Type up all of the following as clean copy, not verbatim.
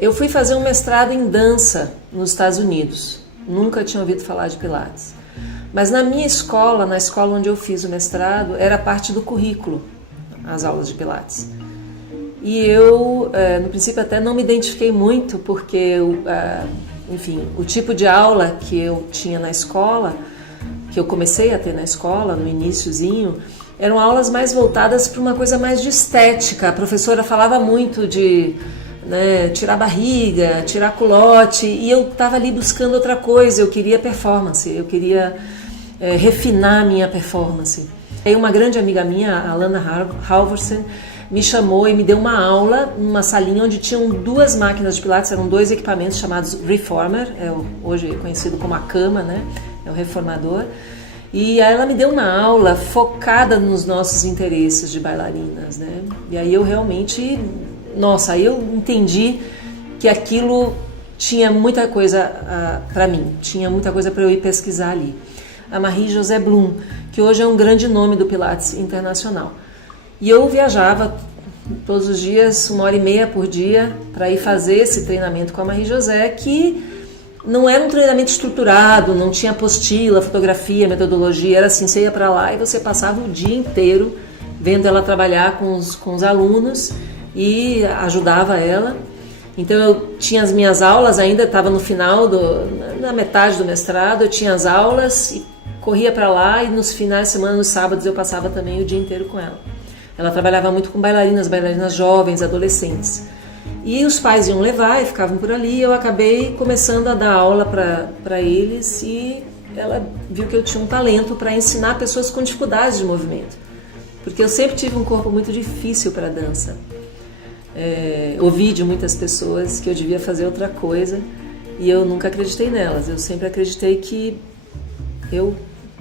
Eu fui fazer um mestrado em dança nos Estados Unidos. Nunca tinha ouvido falar de Pilates. Mas na minha escola, na escola onde eu fiz o mestrado, era parte do currículo, as aulas de Pilates. E eu, no princípio, até não me identifiquei muito, porque, enfim, o tipo de aula que eu tinha na escola, que eu comecei a ter na escola, no iniciozinho, eram aulas mais voltadas para uma coisa mais de estética. A professora falava muito de tirar barriga, tirar culote, e eu estava ali buscando outra coisa. Eu queria performance, eu queria refinar a minha performance. Aí uma grande amiga minha, a Alana Halvorsen, me chamou e me deu uma aula numa salinha onde tinham 2 máquinas de Pilates, eram 2 equipamentos chamados Reformer, hoje conhecido como a cama, né? É o reformador. E aí ela me deu uma aula focada nos nossos interesses de bailarinas, né? E aí eu realmente, aí eu entendi que aquilo tinha muita coisa para mim, tinha muita coisa para eu ir pesquisar ali. A Marie-José Blum, que hoje é um grande nome do Pilates internacional. E eu viajava todos os dias, 1h30 por dia, para ir fazer esse treinamento com a Marie-José, que não era um treinamento estruturado, não tinha apostila, fotografia, metodologia, era assim, você ia para lá e você passava o dia inteiro vendo ela trabalhar com os alunos e ajudava ela. Então eu tinha as minhas aulas, ainda estava no final, na metade do mestrado, eu tinha as aulas e corria para lá, e nos finais de semana, nos sábados, eu passava também o dia inteiro com ela. Ela trabalhava muito com bailarinas jovens, adolescentes. E os pais iam levar e ficavam por ali, e eu acabei começando a dar aula para eles, e ela viu que eu tinha um talento para ensinar pessoas com dificuldades de movimento. Porque eu sempre tive um corpo muito difícil para dança. Ouvi de muitas pessoas que eu devia fazer outra coisa, e eu nunca acreditei nelas. Eu sempre acreditei que eu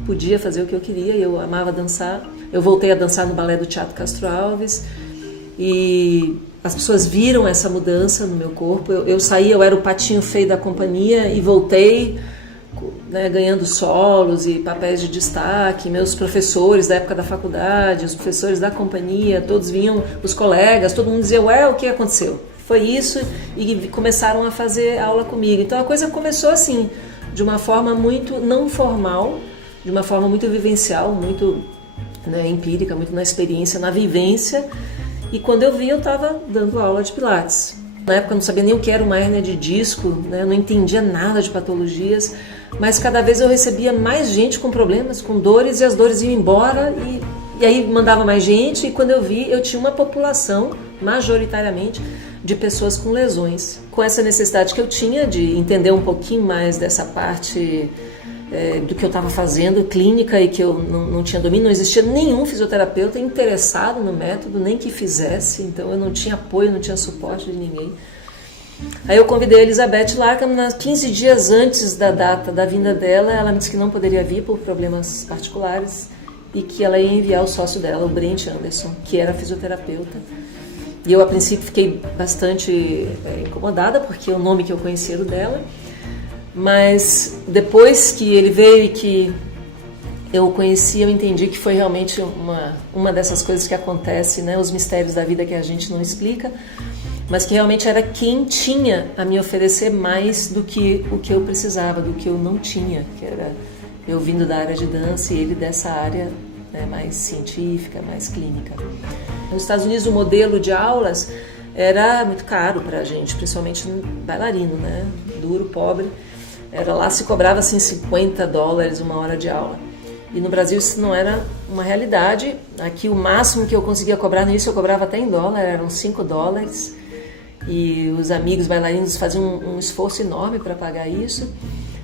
podia fazer o que eu queria, e eu amava dançar. Eu voltei a dançar no balé do Teatro Castro Alves, e as pessoas viram essa mudança no meu corpo. Eu saí, eu era o patinho feio da companhia e voltei, ganhando solos e papéis de destaque. Meus professores da época da faculdade, os professores da companhia, todos vinham, os colegas, todo mundo dizia, o que aconteceu? Foi isso, e começaram a fazer aula comigo. Então a coisa começou assim, de uma forma muito não formal, de uma forma muito vivencial, muito empírica, muito na experiência, na vivência. E quando eu vi, eu estava dando aula de Pilates. Na época eu não sabia nem o que era uma hérnia de disco, eu não entendia nada de patologias, mas cada vez eu recebia mais gente com problemas, com dores, e as dores iam embora, e aí mandava mais gente, e quando eu vi, eu tinha uma população, majoritariamente, de pessoas com lesões. Com essa necessidade que eu tinha de entender um pouquinho mais dessa parte do que eu estava fazendo, clínica, e que eu não tinha domínio, não existia nenhum fisioterapeuta interessado no método, nem que fizesse, então eu não tinha apoio, não tinha suporte de ninguém. Aí eu convidei a Elizabeth Larkham, 15 dias antes da data da vinda dela, ela me disse que não poderia vir por problemas particulares, e que ela ia enviar o sócio dela, o Brent Anderson, que era fisioterapeuta. E eu, a princípio, fiquei bastante incomodada, porque o nome que eu conhecia era o dela. Mas depois que ele veio e que eu o conheci, eu entendi que foi realmente uma dessas coisas que acontece, os mistérios da vida que a gente não explica, mas que realmente era quem tinha a me oferecer mais do que o que eu precisava, do que eu não tinha, que era eu vindo da área de dança e ele dessa área mais científica, mais clínica. Nos Estados Unidos, o modelo de aulas era muito caro para a gente, principalmente bailarino, duro, pobre. Lá se cobrava assim $50 uma hora de aula. E no Brasil isso não era uma realidade. Aqui o máximo que eu conseguia cobrar nisso, eu cobrava até em dólar, eram $5. E os amigos bailarinos faziam um esforço enorme para pagar isso.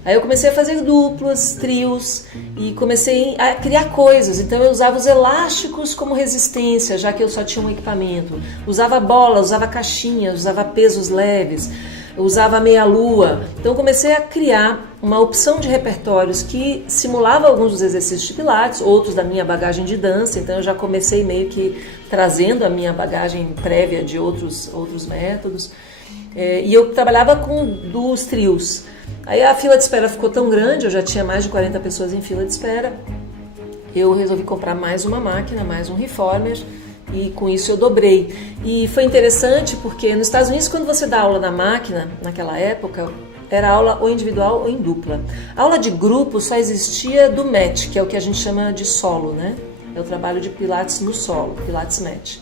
Aí eu comecei a fazer duplas, trios, e comecei a criar coisas. Então eu usava os elásticos como resistência, já que eu só tinha um equipamento. Usava bola, usava caixinhas, usava pesos leves, usava meia-lua. Então eu comecei a criar uma opção de repertórios que simulava alguns dos exercícios de Pilates, outros da minha bagagem de dança. Então eu já comecei meio que trazendo a minha bagagem prévia de outros métodos. E eu trabalhava com dos trios. Aí a fila de espera ficou tão grande, eu já tinha mais de 40 pessoas em fila de espera. Eu resolvi comprar mais uma máquina, mais um reformer, e com isso eu dobrei. E foi interessante porque nos Estados Unidos, quando você dá aula na máquina, naquela época, era aula ou individual ou em dupla. A aula de grupo só existia do mat, que é o que a gente chama de solo, né? É o trabalho de Pilates no solo, Pilates mat.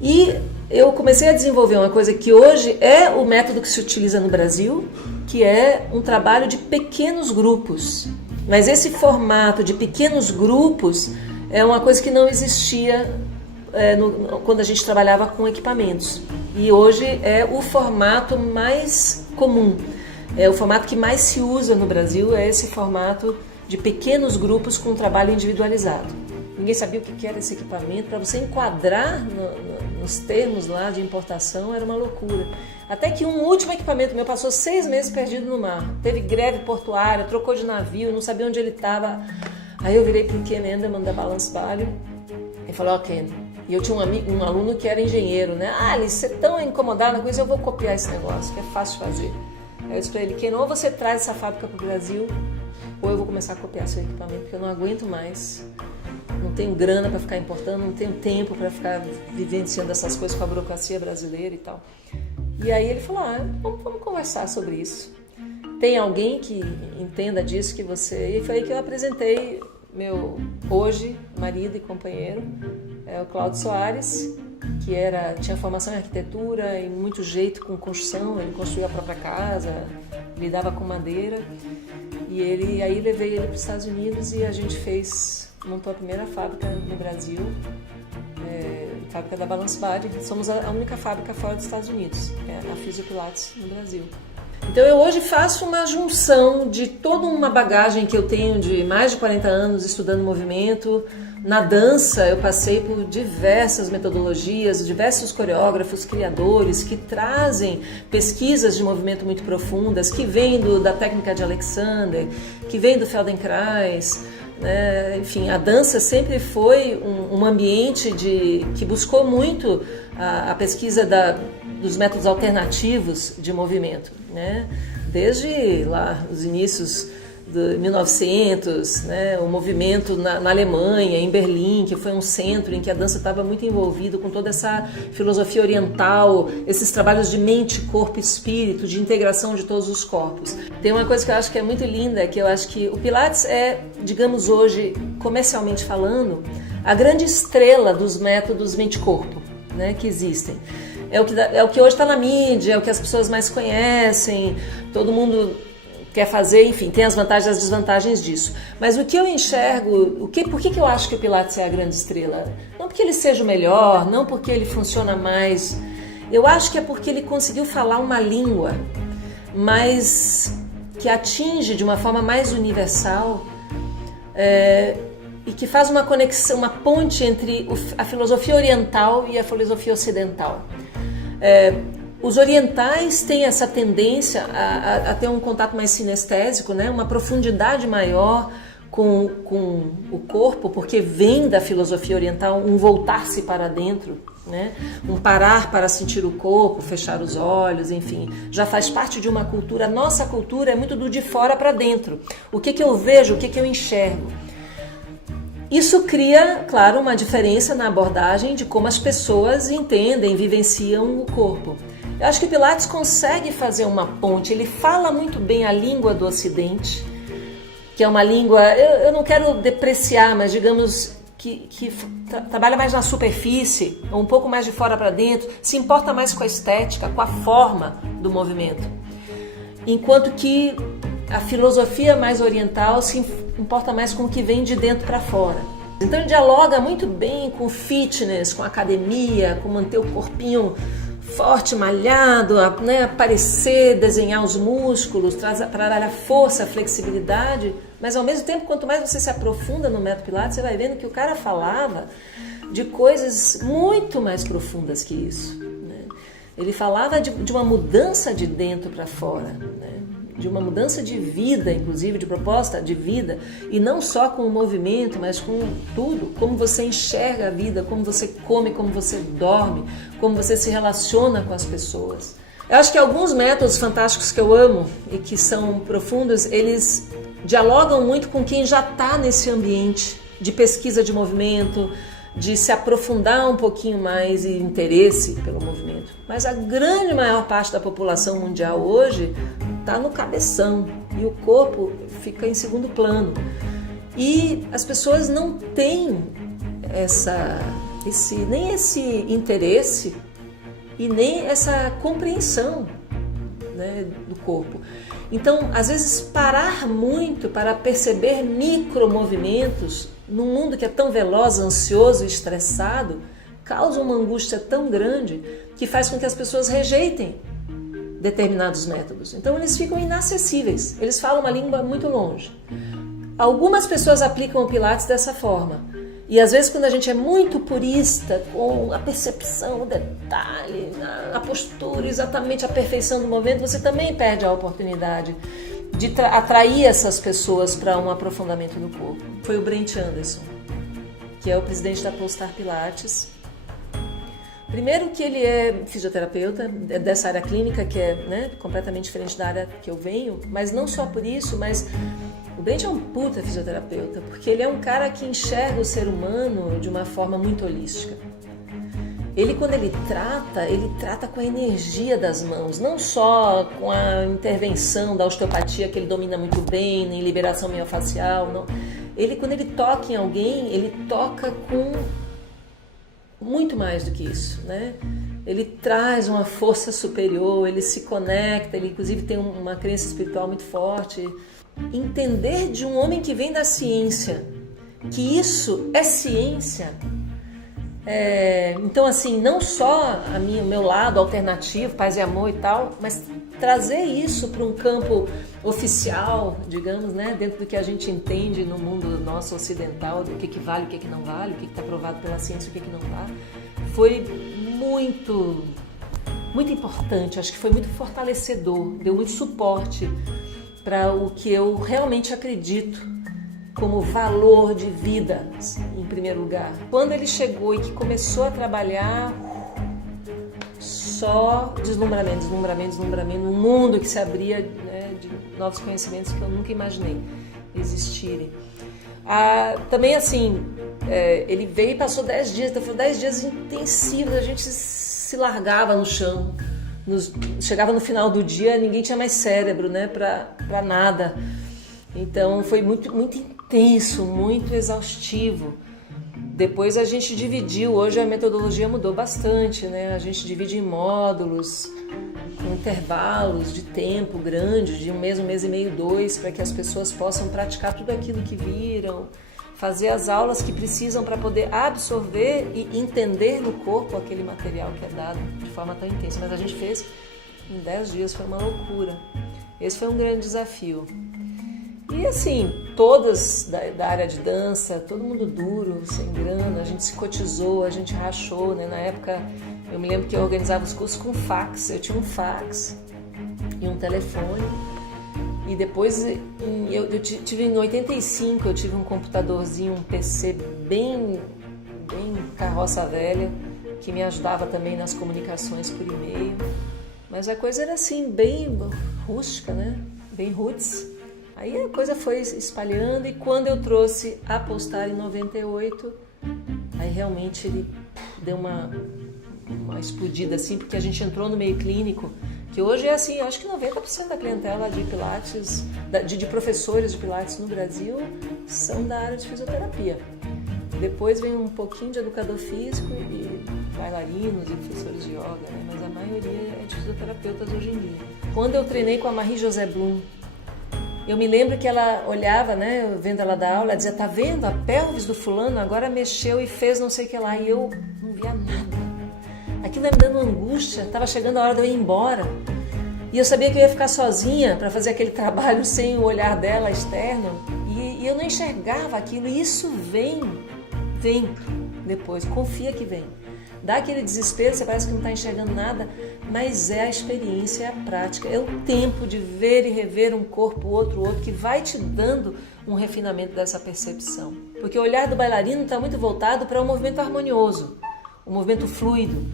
E eu comecei a desenvolver uma coisa que hoje é o método que se utiliza no Brasil, que é um trabalho de pequenos grupos. Mas esse formato de pequenos grupos é uma coisa que não existia quando a gente trabalhava com equipamentos. E hoje é o formato mais comum. É o formato que mais se usa no Brasil, é esse formato de pequenos grupos com trabalho individualizado. Ninguém sabia o que era esse equipamento. Para você enquadrar nos termos lá de importação era uma loucura. Até que um último equipamento meu passou 6 meses perdido no mar. Teve greve portuária, trocou de navio, não sabia onde ele estava. Aí eu virei para o Ken Enderman da Balance Value e falei, Ken, e eu tinha um aluno que era engenheiro, né? Alice, você é tão incomodada com isso, eu vou copiar esse negócio, que é fácil de fazer. Aí eu disse para ele, Ken, ou você traz essa fábrica para o Brasil, ou eu vou começar a copiar seu equipamento, porque eu não aguento mais. Não tenho grana para ficar importando, não tenho tempo para ficar vivenciando essas coisas com a burocracia brasileira e tal. E aí ele falou, vamos conversar sobre isso. Tem alguém que entenda disso que você... E foi aí que eu apresentei meu hoje marido e companheiro, o Cláudio Soares, que tinha formação em arquitetura e muito jeito com construção. Ele construiu a própria casa, lidava com madeira. E aí levei ele para os Estados Unidos e a gente montou a primeira fábrica no Brasil, fábrica da Balance Body. Somos a única fábrica fora dos Estados Unidos, a Fisiopilates no Brasil. Então eu hoje faço uma junção de toda uma bagagem que eu tenho de mais de 40 anos estudando movimento. Na dança eu passei por diversas metodologias, diversos coreógrafos, criadores que trazem pesquisas de movimento muito profundas, que vêm da técnica de Alexander, que vêm do Feldenkrais. Enfim, a dança sempre foi um ambiente que buscou muito a pesquisa dos métodos alternativos de movimento, né? Desde lá os inícios de 1900, né? O movimento na Alemanha, em Berlim, que foi um centro em que a dança estava muito envolvida com toda essa filosofia oriental, esses trabalhos de mente, corpo e espírito, de integração de todos os corpos. Tem uma coisa que eu acho que é muito linda, que eu acho que o Pilates é, digamos hoje, comercialmente falando, a grande estrela dos métodos mente-corpo, né, que existem. É o que hoje está na mídia, é o que as pessoas mais conhecem, todo mundo quer fazer, enfim, tem as vantagens e as desvantagens disso. Mas o que eu enxergo, por que eu acho que o Pilates é a grande estrela? Não porque ele seja o melhor, não porque ele funciona mais. Eu acho que é porque ele conseguiu falar uma língua que atinge de uma forma mais universal e que faz uma conexão, uma ponte entre a filosofia oriental e a filosofia ocidental. Os orientais têm essa tendência a ter um contato mais sinestésico, né? Uma profundidade maior com o corpo, porque vem da filosofia oriental um voltar-se para dentro, né? Um parar para sentir o corpo, fechar os olhos, enfim, já faz parte de uma cultura. A nossa cultura é muito do de fora para dentro. O que eu vejo, o que eu enxergo? Isso cria, claro, uma diferença na abordagem de como as pessoas entendem, vivenciam o corpo. Eu acho que o Pilates consegue fazer uma ponte, ele fala muito bem a língua do Ocidente, que é uma língua, eu não quero depreciar, mas digamos que trabalha mais na superfície, um pouco mais de fora para dentro, se importa mais com a estética, com a forma do movimento. Enquanto que a filosofia mais oriental se importa mais com o que vem de dentro para fora. Então ele dialoga muito bem com fitness, com academia, com manter o corpinho forte, malhado, né, aparecer, desenhar os músculos, trabalhar força, flexibilidade, mas ao mesmo tempo, quanto mais você se aprofunda no método Pilates, você vai vendo que o cara falava de coisas muito mais profundas que isso, né? Ele falava de uma mudança de dentro para fora, né? De uma mudança de vida, inclusive de proposta de vida, e não só com o movimento, mas com tudo, como você enxerga a vida, como você come, como você dorme, como você se relaciona com as pessoas. Eu acho que alguns métodos fantásticos que eu amo e que são profundos, eles dialogam muito com quem já está nesse ambiente de pesquisa de movimento, de se aprofundar um pouquinho mais e interesse pelo movimento. Mas a grande maior parte da população mundial hoje está no cabeção e o corpo fica em segundo plano. E as pessoas não têm nem esse interesse e nem essa compreensão, né, do corpo. Então, às vezes, parar muito para perceber micromovimentos num mundo que é tão veloz, ansioso e estressado, causa uma angústia tão grande que faz com que as pessoas rejeitem determinados métodos. Então, eles ficam inacessíveis, eles falam uma língua muito longe. Algumas pessoas aplicam o Pilates dessa forma. E às vezes quando a gente é muito purista, com a percepção, o detalhe, a postura, exatamente a perfeição do movimento, você também perde a oportunidade de atrair essas pessoas para um aprofundamento do corpo. Foi o Brent Anderson, que é o presidente da Polestar Pilates. Primeiro que ele é fisioterapeuta, é dessa área clínica, que é, né, completamente diferente da área que eu venho, mas não só por isso, mas o Brent é um puta fisioterapeuta, porque ele é um cara que enxerga o ser humano de uma forma muito holística. Ele, quando ele trata com a energia das mãos, não só com a intervenção da osteopatia, que ele domina muito bem, nem liberação miofascial, não. Ele, quando ele toca em alguém, ele toca com muito mais do que isso, né? Ele traz uma força superior, ele se conecta, ele inclusive tem uma crença espiritual muito forte. Entender de um homem que vem da ciência que isso é ciência, então assim, não só o meu lado alternativo, paz e amor e tal, mas trazer isso para um campo oficial, digamos, né, dentro do que a gente entende no mundo nosso ocidental, do que vale, o que não vale, o que está provado pela ciência, o que não está, foi muito, muito importante, acho que foi muito fortalecedor, deu muito suporte para o que eu realmente acredito como valor de vida, em primeiro lugar. Quando ele chegou e que começou a trabalhar, só deslumbramento, um mundo que se abria, né, de novos conhecimentos que eu nunca imaginei existirem. Também assim, ele veio e passou 10 dias, então foram 10 dias intensivos, a gente se largava no chão, chegava no final do dia, ninguém tinha mais cérebro, né, para nada. Então foi muito, muito intenso, muito exaustivo. Depois a gente dividiu, hoje a metodologia mudou bastante, né? A gente divide em módulos, com intervalos de tempo grandes, de um mês e meio, 2, para que as pessoas possam praticar tudo aquilo que viram, fazer as aulas que precisam para poder absorver e entender no corpo aquele material que é dado de forma tão intensa. Mas a gente fez em 10 dias, foi uma loucura. Esse foi um grande desafio. E assim, todas da área de dança, todo mundo duro, sem grana, a gente se cotizou, a gente rachou, né? Na época, eu me lembro que eu organizava os cursos com fax. Eu tinha um fax e um telefone. E depois, eu tive em 85, eu tive um computadorzinho, um PC bem carroça velha, que me ajudava também nas comunicações por e-mail. Mas a coisa era assim, bem rústica, né? Bem roots. Aí a coisa foi espalhando e quando eu trouxe a Polestar em 98, aí realmente ele deu uma explodida assim, porque a gente entrou no meio clínico, que hoje é assim, eu acho que 90% da clientela de Pilates, de professores de Pilates no Brasil, são da área de fisioterapia. Depois vem um pouquinho de educador físico e bailarinos e professores de yoga, né? Mas a maioria é de fisioterapeutas hoje em dia. Quando eu treinei com a Marie-José Blum, eu me lembro que ela olhava, né, vendo ela dar aula, ela dizia, tá vendo? A pelvis do fulano agora mexeu e fez não sei o que lá. E eu não via nada. Aquilo ia me dando angústia, estava chegando a hora de eu ir embora. E eu sabia que eu ia ficar sozinha para fazer aquele trabalho sem o olhar dela externo. E eu não enxergava aquilo. E isso vem depois, confia que vem. Dá aquele desespero, você parece que não está enxergando nada, mas é a experiência, é a prática, é o tempo de ver e rever um corpo, outro, que vai te dando um refinamento dessa percepção. Porque o olhar do bailarino está muito voltado para um movimento harmonioso, um movimento fluido.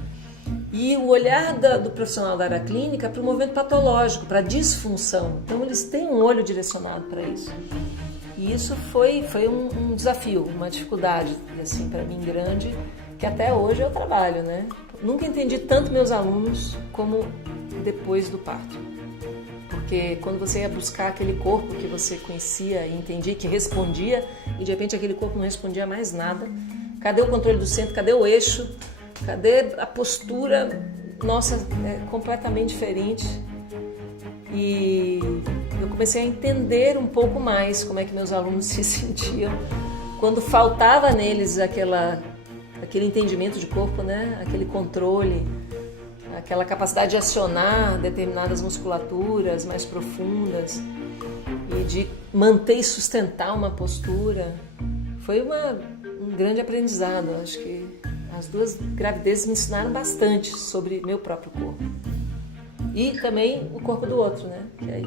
E o olhar do profissional da área clínica para o movimento patológico, para a disfunção. Então eles têm um olho direcionado para isso. E isso foi um desafio, uma dificuldade, assim, para mim grande, que até hoje eu trabalho, né? Nunca entendi tanto meus alunos como depois do parto. Porque quando você ia buscar aquele corpo que você conhecia e entendia, que respondia, e de repente aquele corpo não respondia mais nada. Cadê o controle do centro? Cadê o eixo? Cadê a postura? Nossa, é completamente diferente. E eu comecei a entender um pouco mais como é que meus alunos se sentiam quando faltava neles aquele entendimento de corpo, né? Aquele controle, aquela capacidade de acionar determinadas musculaturas mais profundas e de manter e sustentar uma postura. Foi um grande aprendizado. Acho que as 2 gravidezes me ensinaram bastante sobre meu próprio corpo. E também o corpo do outro, né? Que aí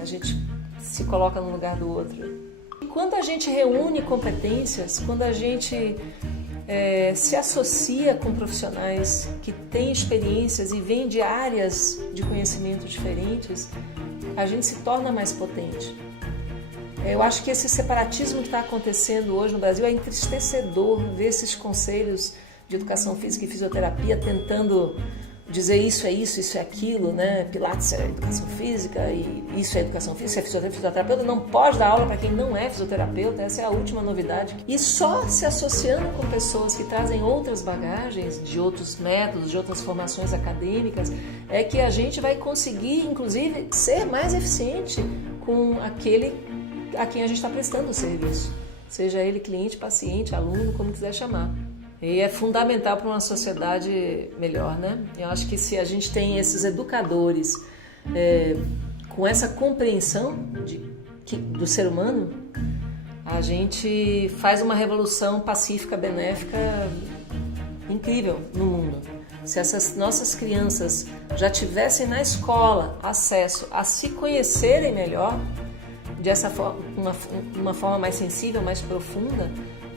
a gente se coloca no lugar do outro. E quando a gente reúne competências, quando a gente se associa com profissionais que têm experiências e vêm de áreas de conhecimento diferentes, a gente se torna mais potente. Eu acho que esse separatismo que está acontecendo hoje no Brasil é entristecedor ver esses conselhos de educação física e fisioterapia tentando dizer isso é aquilo, né? Pilates é educação física e isso é educação física, é fisioterapeuta. Não pode dar aula para quem não é fisioterapeuta, essa é a última novidade. E só se associando com pessoas que trazem outras bagagens, de outros métodos, de outras formações acadêmicas, é que a gente vai conseguir, inclusive, ser mais eficiente com aquele a quem a gente está prestando o serviço. Seja ele cliente, paciente, aluno, como quiser chamar. E é fundamental para uma sociedade melhor, né? Eu acho que se a gente tem esses educadores com essa compreensão do ser humano, a gente faz uma revolução pacífica, benéfica, incrível no mundo. Se essas nossas crianças já tivessem na escola acesso a se conhecerem melhor, dessa forma, uma forma mais sensível, mais profunda,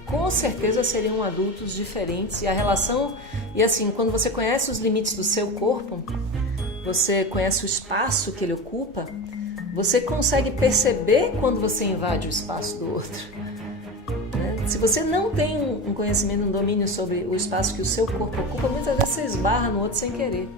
com certeza seriam adultos diferentes. E a relação, e assim, quando você conhece os limites do seu corpo, você conhece o espaço que ele ocupa, você consegue perceber quando você invade o espaço do outro, né? Se você não tem um conhecimento, um domínio sobre o espaço que o seu corpo ocupa, muitas vezes você esbarra no outro sem querer.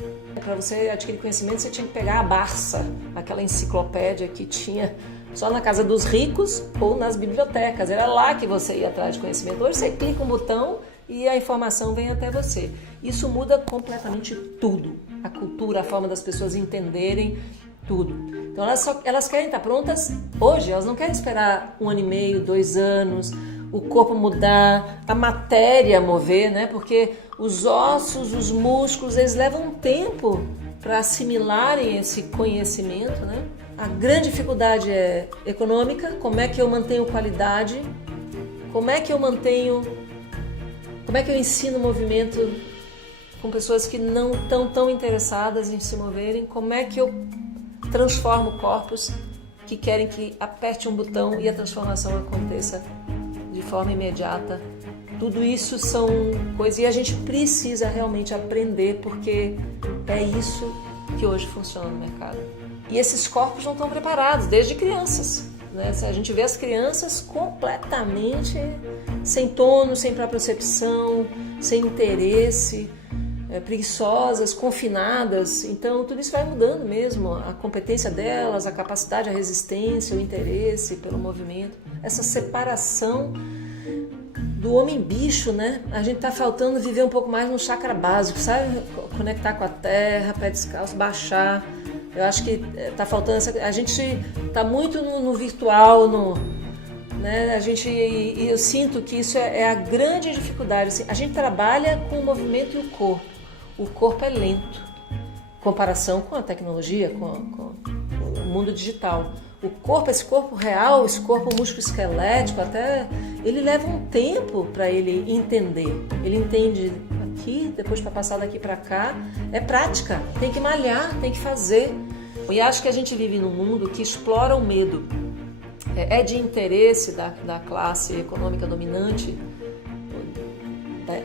Para você adquirir conhecimento, você tinha que pegar a Barça, aquela enciclopédia que tinha só na casa dos ricos ou nas bibliotecas. Era lá que você ia atrás de conhecimento. Hoje você clica um botão e a informação vem até você. Isso muda completamente tudo. A cultura, a forma das pessoas entenderem tudo. Então elas querem estar prontas hoje, elas não querem esperar 1 ano e meio, 2 anos, o corpo mudar, a matéria mover, né? Porque os ossos, os músculos, eles levam um tempo para assimilarem esse conhecimento, né? A grande dificuldade é econômica. Como é que eu mantenho qualidade? Como é que eu ensino movimento com pessoas que não estão tão interessadas em se moverem? Como é que eu transformo corpos que querem que aperte um botão e a transformação aconteça de forma imediata? Tudo isso são coisas e a gente precisa realmente aprender, porque é isso que hoje funciona no mercado. E esses corpos não estão preparados desde crianças, né? A gente vê as crianças completamente sem tônus, sem propriocepção, sem interesse, preguiçosas, confinadas. Então tudo isso vai mudando mesmo, a competência delas, a capacidade, a resistência, o interesse pelo movimento, essa separação do homem-bicho, né? A gente tá faltando viver um pouco mais no chakra básico, sabe? Conectar com a terra, pé descalço, baixar. Eu acho que tá faltando a gente tá muito no virtual, né? E eu sinto que isso é a grande dificuldade. Assim, a gente trabalha com o movimento e o corpo. O corpo é lento, em comparação com a tecnologia, com o mundo digital. O corpo, esse corpo real, esse corpo músculo-esquelético, até ele leva um tempo para ele entender. Ele entende aqui, depois para passar daqui para cá. É prática, tem que malhar, tem que fazer. E acho que a gente vive num mundo que explora o medo. É de interesse da classe econômica dominante,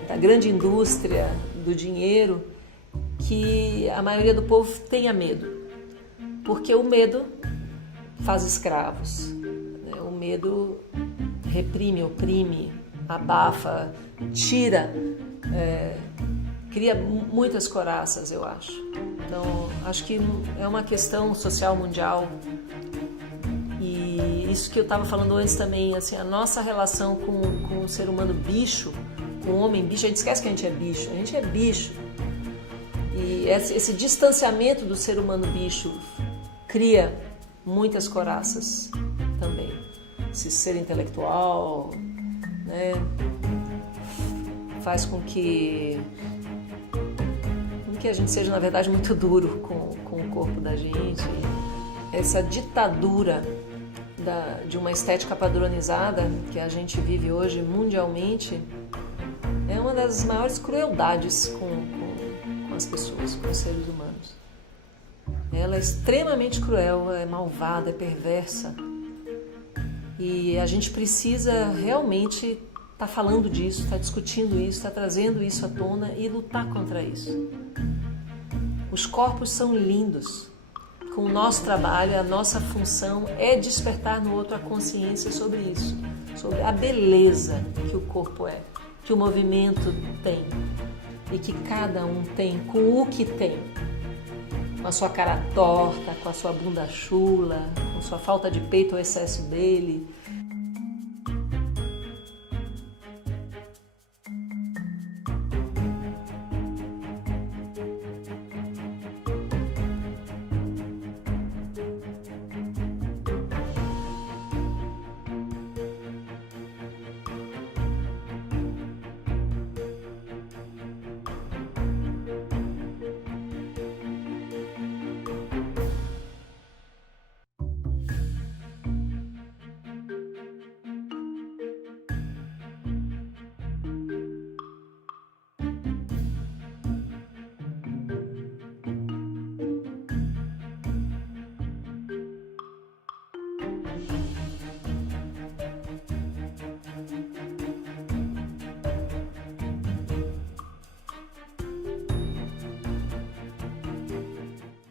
da grande indústria, do dinheiro, que a maioria do povo tenha medo. Porque o medo faz escravos. O medo reprime, oprime, abafa, tira, cria muitas coraças, eu acho. Então, acho que é uma questão social mundial. E isso que eu estava falando antes também, assim, a nossa relação com o ser humano bicho, com o homem bicho, a gente esquece que a gente é bicho. E esse distanciamento do ser humano bicho cria muitas coraças também. Esse ser intelectual, né, faz com que a gente seja, na verdade, muito duro com o corpo da gente. Essa ditadura de uma estética padronizada que a gente vive hoje mundialmente é uma das maiores crueldades com as pessoas, com os seres humanos. Ela é extremamente cruel, é malvada, é perversa. E a gente precisa realmente estar falando disso, estar discutindo isso, estar trazendo isso à tona e lutar contra isso. Os corpos são lindos. Com o nosso trabalho, a nossa função é despertar no outro a consciência sobre isso, sobre a beleza que o corpo é, que o movimento tem e que cada um tem com o que tem. Com a sua cara torta, com a sua bunda chula, com sua falta de peito ou excesso dele,